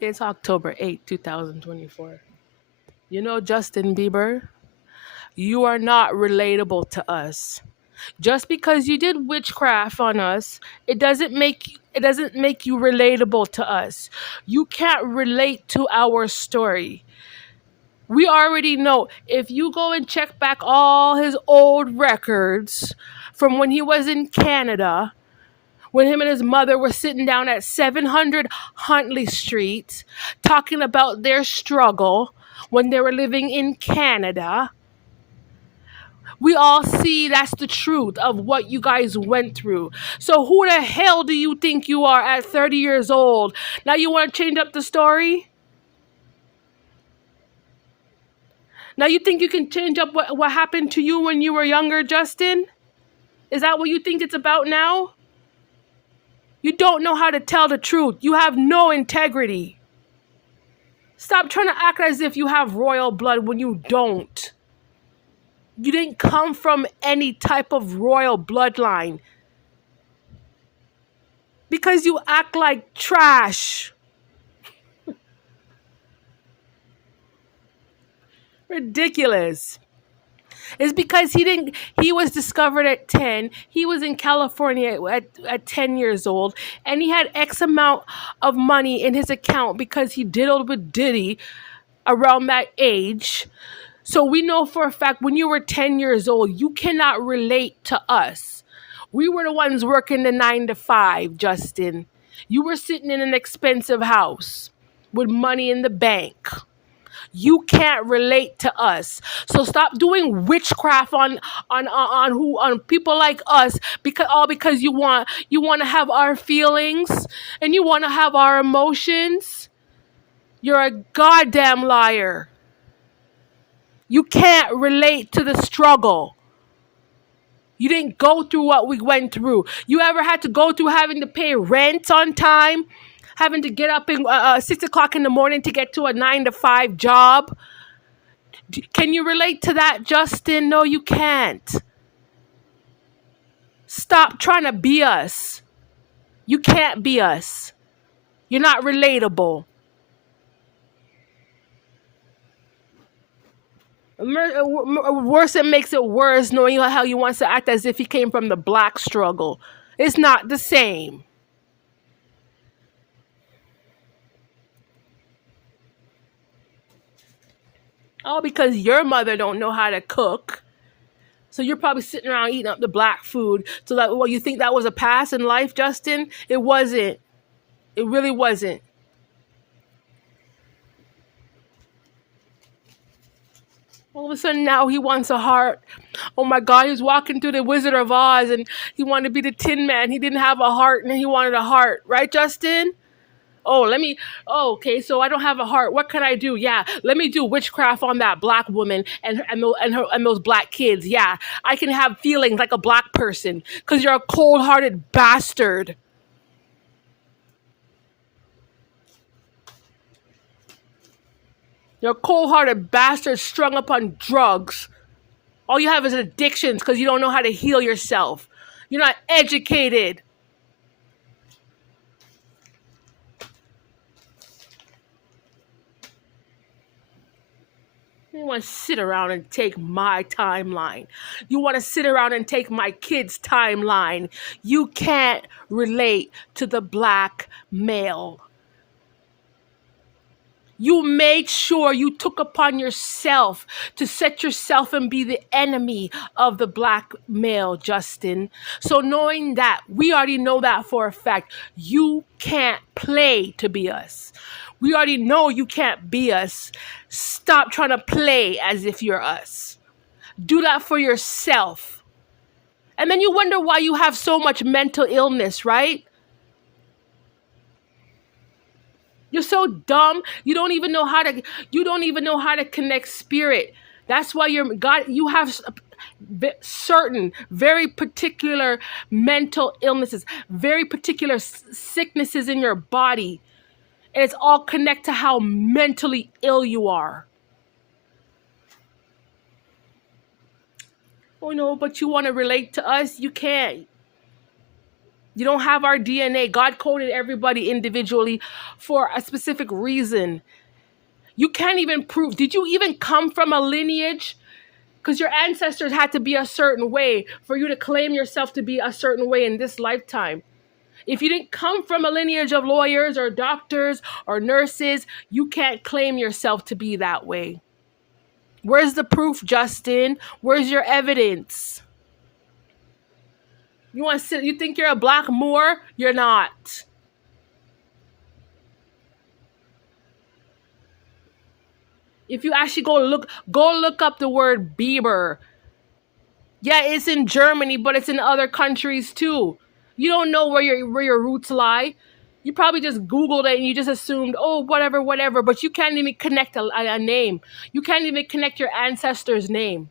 It's October 8th, 2024. You know, Justin Bieber, you are not relatable to us. Just because you did witchcraft on us, it doesn't make you relatable to us. You can't relate to our story. We already know if you go and check back all his old records from when he was in Canada, when him and his mother were sitting down at 700 Huntley Street talking about their struggle when they were living in Canada. We all see that's the truth of what you guys went through. So who the hell do you think you are at 30 years old? Now you want to change up the story? Now you think you can change up what happened to you when you were younger, Justin? Is that what you think it's about now? You don't know how to tell the truth. You have no integrity. Stop trying to act as if you have royal blood when you don't. You didn't come from any type of royal bloodline. Because you act like trash. Ridiculous. It's because he was discovered at 10. He was in California at 10 years old, and he had X amount of money in his account because he diddled with Diddy around that age. So we know for a fact when you were 10 years old, you cannot relate to us. We were the ones working the 9 to 5, Justin. You were sitting in an expensive house with money in the bank. You can't relate to us. So stop doing witchcraft on people like us because you want to have our feelings and you want to have our emotions. You're a goddamn liar. You can't relate to the struggle. You didn't go through what we went through. You ever had to go through having to pay rent on time? Having to get up at 6 o'clock in the morning to get to a 9 to 5 job? Can you relate to that, Justin? No, you can't. Stop trying to be us. You can't be us. You're not relatable. Worse, it makes it worse knowing how he wants to act as if he came from the black struggle. It's not the same. All because your mother don't know how to cook. So you're probably sitting around eating up the black food. So that, well, you think that was a pass in life, Justin? It wasn't. It really wasn't. All of a sudden now he wants a heart. Oh my God, he was walking through the Wizard of Oz and he wanted to be the Tin Man. He didn't have a heart and he wanted a heart. Right, Justin? Okay, so I don't have a heart. What can I do? Yeah, let me do witchcraft on that black woman and those black kids. Yeah, I can have feelings like a black person because you're a cold-hearted bastard. You're a cold-hearted bastard strung up on drugs. All you have is addictions because you don't know how to heal yourself. You're not educated. You want to sit around and take my timeline. You want to sit around and take my kid's timeline. You can't relate to the black male. You made sure you took upon yourself to set yourself and be the enemy of the black male, Justin. So knowing that, we already know that for a fact. You can't play to be us. We already know you can't be us. Stop trying to play as if you're us. Do that for yourself. And then you wonder why you have so much mental illness, right? You're so dumb. You don't even know how to connect spirit. That's why you have certain very particular mental illnesses, very particular sicknesses in your body. And it's all connect to how mentally ill you are. Oh no, but you want to relate to us? You can't. You don't have our DNA. God coded everybody individually for a specific reason. You can't even prove, did you even come from a lineage? Because your ancestors had to be a certain way for you to claim yourself to be a certain way in this lifetime. If you didn't come from a lineage of lawyers or doctors or nurses, you can't claim yourself to be that way. Where's the proof, Justin? Where's your evidence? You want to sit? You think you're a black Moor? You're not. If you actually go look up the word Beiber. Yeah, it's in Germany, but it's in other countries too. You don't know where your roots lie. You probably just Googled it and you just assumed, oh, whatever, whatever. But you can't even connect a name. You can't even connect your ancestor's name.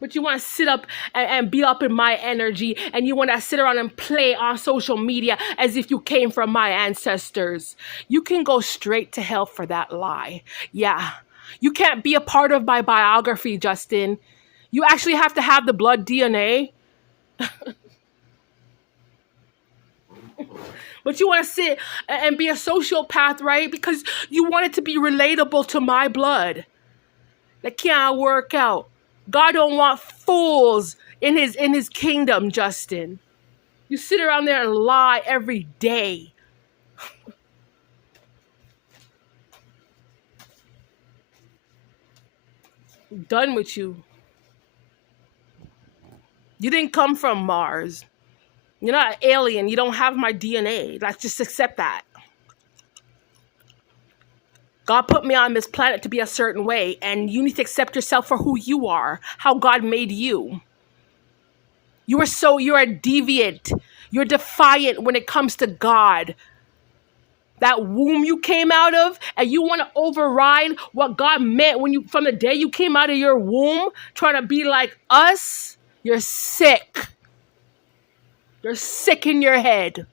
But you want to sit up and be up in my energy, and you want to sit around and play on social media as if you came from my ancestors. You can go straight to hell for that lie. Yeah. You can't be a part of my biography, Justin. You actually have to have the blood DNA. But you want to sit and be a sociopath, right? Because you want it to be relatable to my blood. That can't work out. God don't want fools in his kingdom, Justin. You sit around there and lie every day. I'm done with you. You didn't come from Mars. You're not an alien. You don't have my DNA. Let's just accept that. God put me on this planet to be a certain way, and you need to accept yourself for who you are, how God made you. You're a deviant. You're defiant when it comes to God. That womb you came out of, and you want to override what God meant from the day you came out of your womb, trying to be like us. You're sick. You're sick in your head.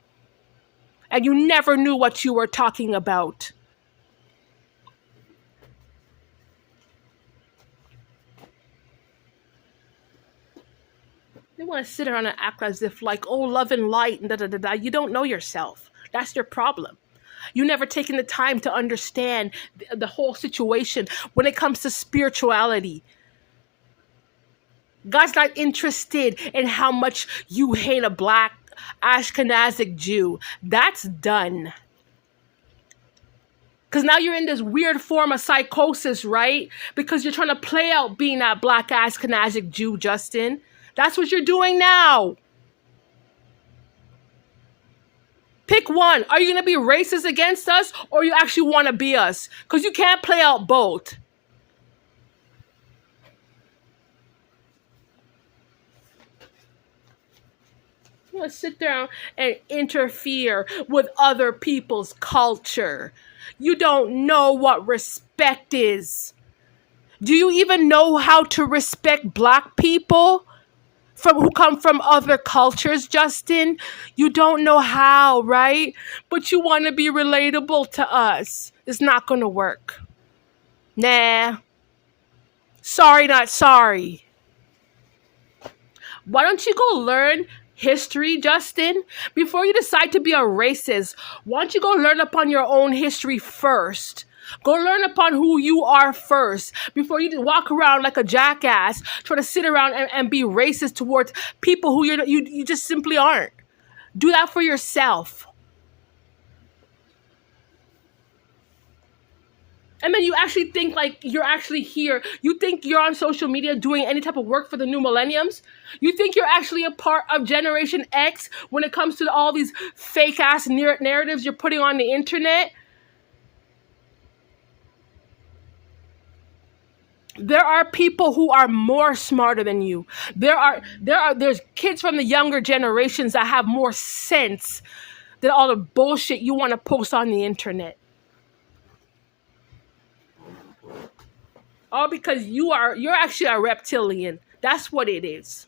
And you never knew what you were talking about. They want to sit around and act as if like, oh, love and light and da-da-da-da. You don't know yourself. That's your problem. You never taken the time to understand the whole situation when it comes to spirituality. God's not interested in how much you hate a black Ashkenazic Jew. That's done. Because now you're in this weird form of psychosis, right? Because you're trying to play out being that black Ashkenazic Jew, Justin. That's what you're doing now. Pick one. Are you going to be racist against us, or you actually want to be us? Because you can't play out both. You want to sit there and interfere with other people's culture. You don't know what respect is. Do you even know how to respect black people who come from other cultures, Justin? You don't know how, right? But you want to be relatable to us. It's not going to work. Nah. Sorry, not sorry. Why don't you go learn history, Justin? Before you decide to be a racist, why don't you go learn upon your own history first? Go learn upon who you are first before you walk around like a jackass, try to sit around and be racist towards people who you just simply aren't. Do that for yourself. And then you actually think like you're actually here. You think you're on social media doing any type of work for the new millenniums? You think you're actually a part of Generation X when it comes to all these fake ass narratives you're putting on the internet? There are people who are more smarter than you. There's kids from the younger generations that have more sense than all the bullshit you want to post on the internet. All because you're actually a reptilian. That's what it is.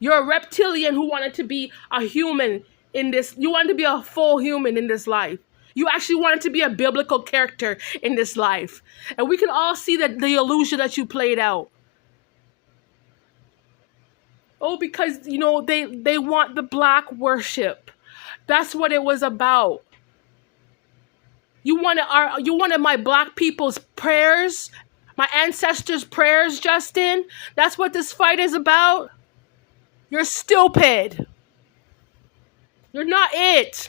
You're a reptilian who wanted to be a human in this. You wanted to be a full human in this life. You actually wanted to be a biblical character in this life. And we can all see the illusion that you played out. Oh, because they want the black worship. That's what it was about. You wanted my black people's prayers, my ancestors' prayers, Justin. That's what this fight is about. You're stupid. You're not it.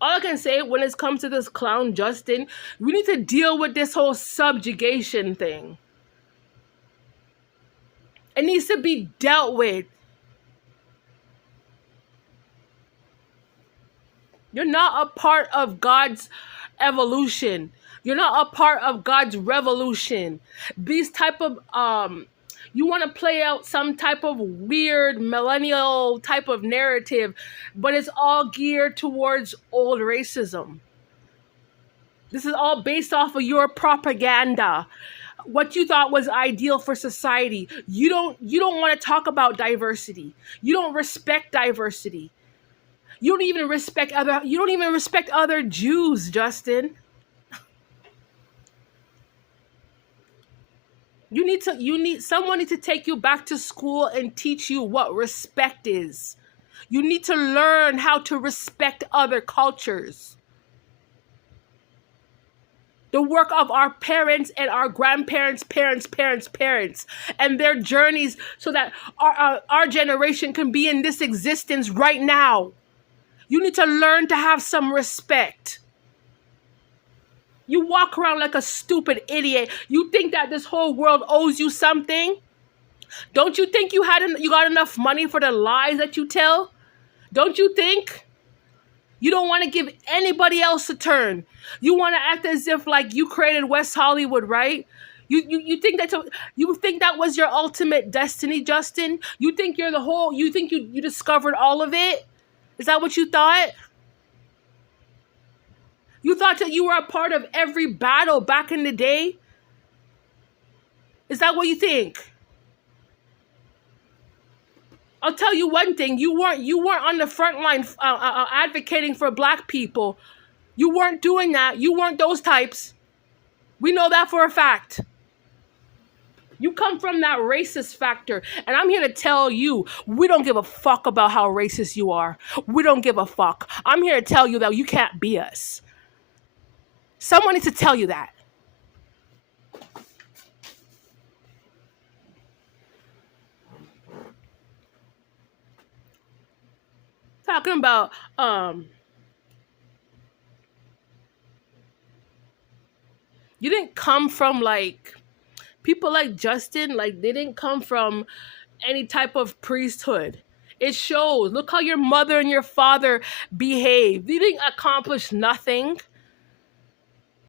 All I can say when it comes to this clown Justin, we need to deal with this whole subjugation thing. It needs to be dealt with. You're not a part of God's evolution. You're not a part of God's revolution. These type of you want to play out some type of weird millennial type of narrative, but it's all geared towards old racism. This is all based off of your propaganda. What you thought was ideal for society. You don't want to talk about diversity. You don't respect diversity. You don't even respect other Jews, Justin. Someone need to take you back to school and teach you what respect is. You need to learn how to respect other cultures. The work of our parents and our grandparents, parents, and their journeys so that our generation can be in this existence right now. You need to learn to have some respect. You walk around like a stupid idiot. You think that this whole world owes you something? Don't you think you got enough money for the lies that you tell? Don't you think? You don't want to give anybody else a turn. You want to act as if like you created West Hollywood, right? You think that was your ultimate destiny, Justin? You think you discovered all of it? Is that what you thought? You thought that you were a part of every battle back in the day? Is that what you think? I'll tell you one thing. You weren't on the front line advocating for black people. You weren't doing that. You weren't those types. We know that for a fact. You come from that racist factor. And I'm here to tell you, we don't give a fuck about how racist you are. We don't give a fuck. I'm here to tell you that you can't be us. Someone needs to tell you that. Talking about you didn't come from like people like Justin, like they didn't come from any type of priesthood. It shows. Look how your mother and your father behaved. They didn't accomplish nothing.